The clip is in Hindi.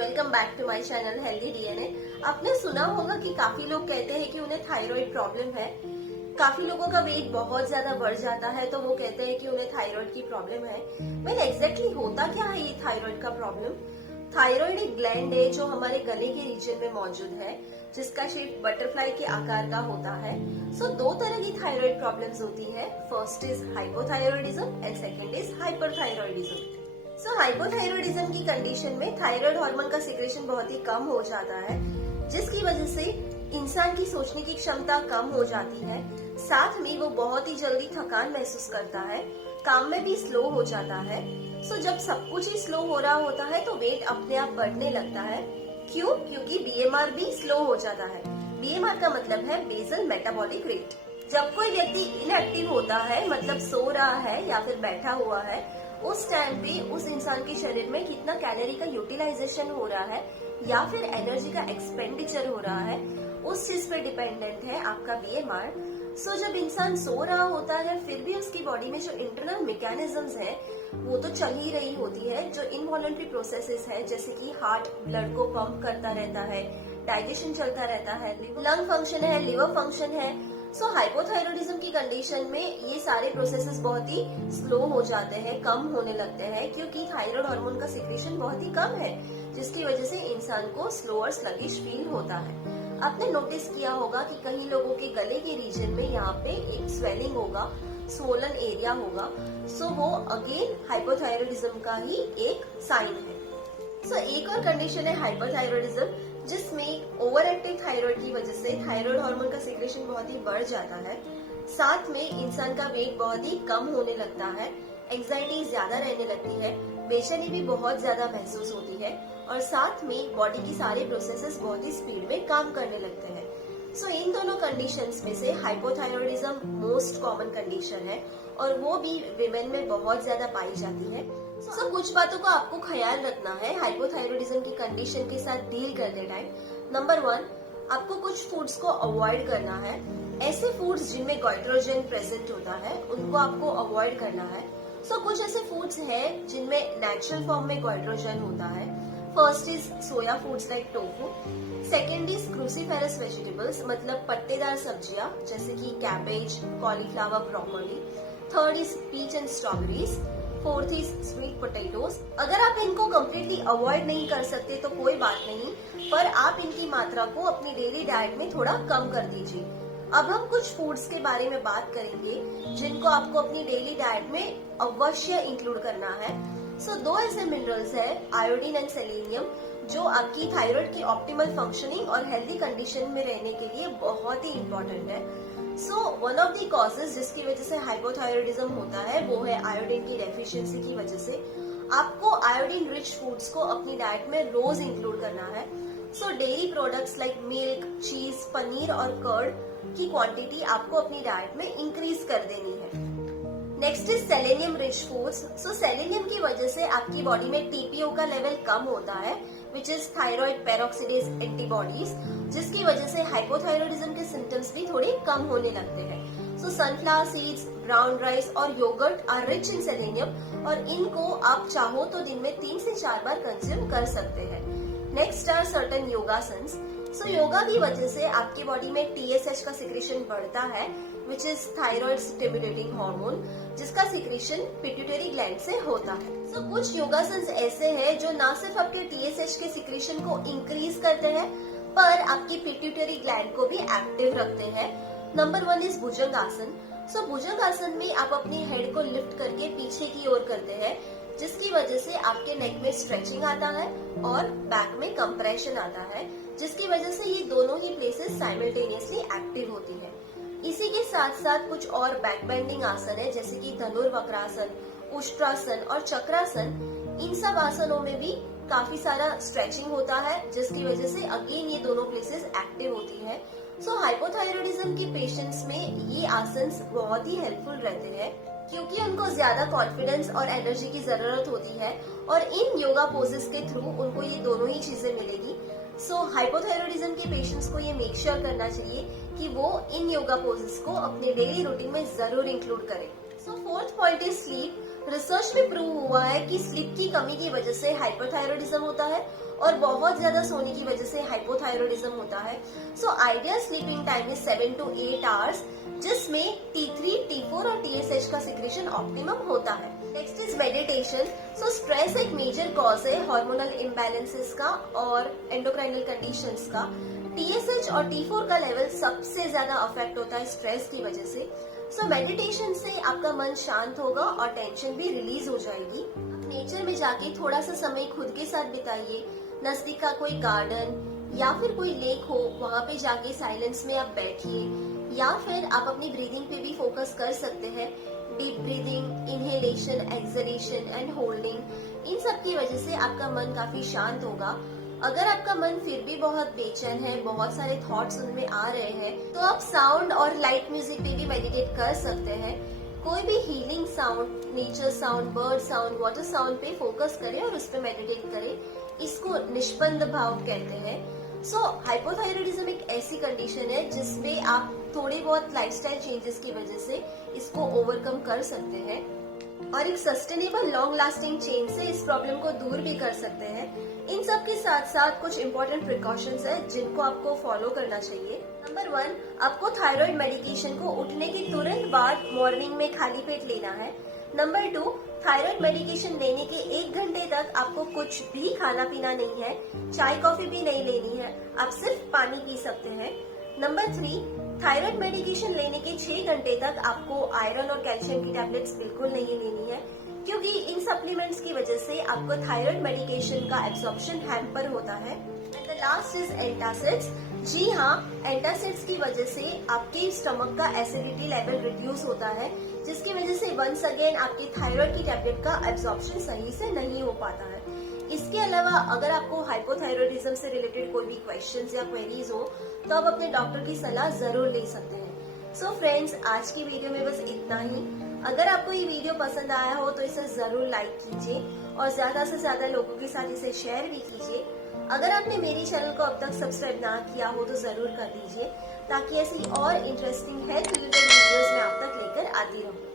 Welcome back to my channel healthy DNA. आपने सुना होगा कि काफी लोग कहते हैं कि उन्हें थायराइड प्रॉब्लम है। काफी लोगों का वेट बहुत ज्यादा बढ़ जाता है तो वो कहते हैं कि उन्हें थायराइड की प्रॉब्लम है। वेल एग्जैक्टली होता क्या है ये थायराइड का प्रॉब्लम? थायराइड एक ग्लैंड है जो हमारे गले के रीजन में मौजूद है, जिसका शेप बटरफ्लाई के आकार का होता है। दो तरह की थायराइड प्रॉब्लम्स होती है। First is hypothyroidism and second is hyperthyroidism. Hypothyroidism की कंडीशन में थायराइड हार्मोन का सिक्रेशन बहुत ही कम हो जाता है, जिसकी वजह से इंसान की सोचने की क्षमता कम हो जाती है। साथ में वो बहुत ही जल्दी थकान महसूस करता है, काम में भी स्लो हो जाता है। जब सब कुछ ही स्लो हो रहा होता है तो वेट अपने आप बढ़ने लगता है। क्यों? क्योंकि बीएमआर भी स्लो हो जाता है। बीएमआर का मतलब है बेसल मेटाबॉलिक रेट। जब कोई व्यक्ति इनएक्टिव होता है, मतलब सो रहा है या फिर बैठा हुआ है, उस टाइम पे उस इंसान के शरीर में कितना कैलोरी का यूटिलाइजेशन हो रहा है या फिर एनर्जी का एक्सपेंडिचर हो रहा है, उस चीज पे डिपेंडेंट है आपका बीएमआर। जब इंसान सो रहा होता है फिर भी उसकी बॉडी में जो इंटरनल मैकेनिज्म्स है वो तो चल ही रही होती है। जो इनवॉलंटरी प्रोसेसेस है, जैसे कि हार्ट ब्लड को पंप करता रहता है, डाइजेशन चलता रहता है, लंग फंक्शन है, लिवर फंक्शन है। हाइपोथायरॉयडिज्म की कंडीशन में ये सारे प्रोसेसेस बहुत ही स्लो हो जाते हैं, कम होने लगते हैं, क्योंकि थायराइड हार्मोन का सिक्रेशन बहुत ही कम है, जिसकी वजह से इंसान को स्लो और स्लगिश फील होता है। आपने नोटिस किया होगा कि कई लोगों के गले के रीजन में यहाँ पे एक स्वेलिंग होगा, स्वोलन एरिया होगा। वो अगेन हाइपोथायरॉयडिज्म का ही एक साइन है। एक और कंडीशन है हाइपरथायरॉयडिज्म, जिसमें ओवर एक्टिव थायराइड की वजह से थायराइड हार्मोन का सिक्रेशन बहुत ही बढ़ जाता है। साथ में इंसान का वेट बहुत ही कम होने लगता है, एंजाइटी ज्यादा रहने लगती है, बेचैनी भी बहुत ज्यादा महसूस होती है और साथ में बॉडी की सारे प्रोसेसेस बहुत ही स्पीड में काम करने लगते हैं। इन दोनों कंडीशंस में से हाइपोथायरॉयडिज्म मोस्ट कॉमन कंडीशन है और वो भी विमेन में बहुत ज्यादा पाई जाती है। कुछ बातों का आपको ख्याल रखना है हाइपोथायरॉयडिज्म की कंडीशन के साथ डील करते टाइम। नंबर 1, आपको कुछ फूड्स को अवॉइड करना है। ऐसे फूड्स जिनमें गाइट्रोजन प्रेजेंट होता है उनको आपको अवॉइड करना है। कुछ ऐसे फूड्स हैं जिनमें नेचुरल फॉर्म में गाइट्रोजन होता है। First is soya foods like tofu. Second is cruciferous vegetables, मतलब पत्तेदार सब्जियां जैसे कि cabbage, cauliflower, broccoli. Third is peach and strawberries. Fourth is sweet potatoes. अगर आप इनको कम्प्लीटली अवॉइड नहीं कर सकते तो कोई बात नहीं, पर आप इनकी मात्रा को अपनी डेली डाइट में थोड़ा कम कर दीजिए। अब हम कुछ फूड्स के बारे में बात करेंगे जिनको आपको अपनी डेली डाइट में अवश्य इंक्लूड करना है। दो ऐसे मिनरल्स है, आयोडीन एंड सेलेनियम, जो आपकी थायराइड की ऑप्टिमल फंक्शनिंग और हेल्दी कंडीशन में रहने के लिए बहुत ही इम्पोर्टेंट है। वन ऑफ द कॉजेज जिसकी वजह से हाइपोथायरॉयडिज्म होता है वो है आयोडीन की डेफिशिएंसी की वजह से। आपको आयोडीन रिच फूड्स को अपनी डाइट में रोज इंक्लूड करना है। डेयरी प्रोडक्ट्स लाइक मिल्क, चीज, पनीर और कर्ड की क्वांटिटी आपको अपनी डाइट में इंक्रीज कर देनी है। Next is selenium rich foods. Selenium की वजह से आपकी बॉडी में टीपीओ का लेवल कम होता है, विच इज थायराइड पेरोक्सिडेज एंटीबॉडीज, जिसकी वजह से हाइपोथायरॉयडिज्म के सिम्टम्स भी थोड़े कम होने लगते हैं। सनफ्लावर सीड्स, ब्राउन राइस और yogurt are rich in selenium और इनको आप चाहो तो दिन में 3 से 4 बार कंज्यूम कर सकते हैं। Next are certain yogasanas. Yoga की वजह से आपकी बॉडी में टीएसएच का सिक्रेशन बढ़ता है, which is thyroid stimulating hormone, जिसका सिक्रेशन पिट्यूटरी ग्लैंड से होता है। कुछ योगासन्स ऐसे हैं जो न सिर्फ आपके टीएसएच के सिक्रेशन को इंक्रीज करते हैं पर आपकी पिट्यूटरी ग्लैंड को भी एक्टिव रखते हैं। नंबर 1 इज भुजंग आसन। भुजंग आसन में आप अपनी हेड को लिफ्ट करके पीछे की ओर करते हैं, जिसकी वजह से आपके नेक में स्ट्रेचिंग आता है और बैक में कंप्रेशन आता है, जिसकी वजह से ये दोनों ही प्लेसेस साइमल्टेनियसली एक्टिव होती है। इसी के साथ साथ कुछ और बैक बेंडिंग आसन है, जैसे कि धनुर्वक्रासन, उष्ट्रासन और चक्रासन। इन सब आसनों में भी काफी सारा स्ट्रेचिंग होता है, जिसकी वजह से अगेन ये दोनों प्लेसेस एक्टिव होती है। हाइपोथायरॉयडिज्म के पेशेंट्स में ये आसन बहुत ही हेल्पफुल रहते हैं, क्योंकि उनको ज्यादा कॉन्फिडेंस और एनर्जी की जरूरत होती है और इन योगा पोजेस के थ्रू उनको ये दोनों ही चीजें मिलेगी। हाइपोथायरॉयडिज्म के पेशेंट्स को ये मेक श्योर करना चाहिए कि वो इन योगा पोजेस को अपने डेली रूटीन में जरूर इंक्लूड करें। Fourth point is sleep. Research में प्रूव हुआ है कि स्लीप की कमी की वजह से हाइपरथायरॉयडिज्म होता है और बहुत ज्यादा सोने की वजह से हाइपोथायरॉयडिज्म होता है। So ideal sleeping time is 7 to 8 hours, जिसमें T3, T4 और TSH का सिक्रेशन ऑप्टिमम होता है। Next is meditation. So stress एक मेजर कॉज है हार्मोनल इम्बैलेंसेस का और एंडोक्राइनल कंडीशंस का। TSH और T4 का लेवल सबसे ज्यादा अफेक्ट होता है स्ट्रेस की वजह से। सो मेडिटेशन से आपका मन शांत होगा और टेंशन भी रिलीज हो जाएगी। नेचर में जाके थोड़ा सा समय खुद के साथ बिताइए। नजदीक का कोई गार्डन या फिर कोई लेक हो, वहां पे जाके साइलेंस में आप बैठिए, या फिर आप अपनी ब्रीदिंग पे भी फोकस कर सकते हैं। Deep breathing, inhalation, exhalation and holding, इन सब की वजह से आपका मन काफी शांत होगा। अगर आपका मन फिर भी बहुत बेचैन है, बहुत सारे थॉट्स उनमें आ रहे हैं, तो आप साउंड और लाइट म्यूजिक पे भी मेडिटेट कर सकते हैं। कोई भी healing sound, nature sound, bird sound, water sound पे फोकस करें और उस पर मेडिटेट करें। इसको निष्पन्द भाव कहते हैं। सो हाइपोथायरॉयडिज्म एक ऐसी कंडीशन है जिसमें आप थोड़ी बहुत लाइफस्टाइल चेंजेस की वजह से इसको ओवरकम कर सकते हैं और एक सस्टेनेबल लॉन्ग लास्टिंग चेंज से इस प्रॉब्लम को दूर भी कर सकते हैं। इन सब के साथ साथ कुछ इंपॉर्टेंट प्रिकॉशंस है जिनको आपको फॉलो करना चाहिए। नंबर 1, आपको थायराइड मेडिकेशन को उठने के तुरंत बाद मॉर्निंग में खाली पेट लेना है। नंबर 2, थायराइड मेडिकेशन लेने के 1 घंटे तक आपको कुछ भी खाना पीना नहीं है, चाय कॉफी भी नहीं लेनी है, आप सिर्फ पानी पी सकते हैं। नंबर 3, थायराइड मेडिकेशन लेने के 6 घंटे तक आपको आयरन और कैल्शियम की टैबलेट्स बिल्कुल नहीं लेनी है, क्योंकि इन सप्लीमेंट्स की वजह से आपको थायराइड मेडिकेशन का एब्जॉर्प्शन हैम्पर होता है। And the last is antacids. जी हाँ, एंटासिड्स की वजह से आपके स्टमक का एसिडिटी लेवल रिड्यूस होता है, जिसकी वजह से वंस अगेन आपकी थायराइड की टैबलेट का एब्जॉर्प्शन सही से नहीं हो पाता है। इसके अलावा अगर आपको हाइपोथायरॉयडिज्म से रिलेटेड कोई भी क्वेश्चंस या क्वेरीज हो तो आप अपने डॉक्टर की सलाह जरूर ले सकते हैं। सो फ्रेंड्स, आज की वीडियो में बस इतना ही। अगर आपको ये वीडियो पसंद आया हो तो इसे जरूर लाइक कीजिए और ज्यादा से ज्यादा लोगों के साथ इसे शेयर भी कीजिए। अगर आपने मेरी चैनल को अब तक सब्सक्राइब ना किया हो तो जरूर कर दीजिए, ताकि ऐसी और इंटरेस्टिंग हेल्थ रिलेटेड वीडियोस मैं आप तक लेकर आती रहूं।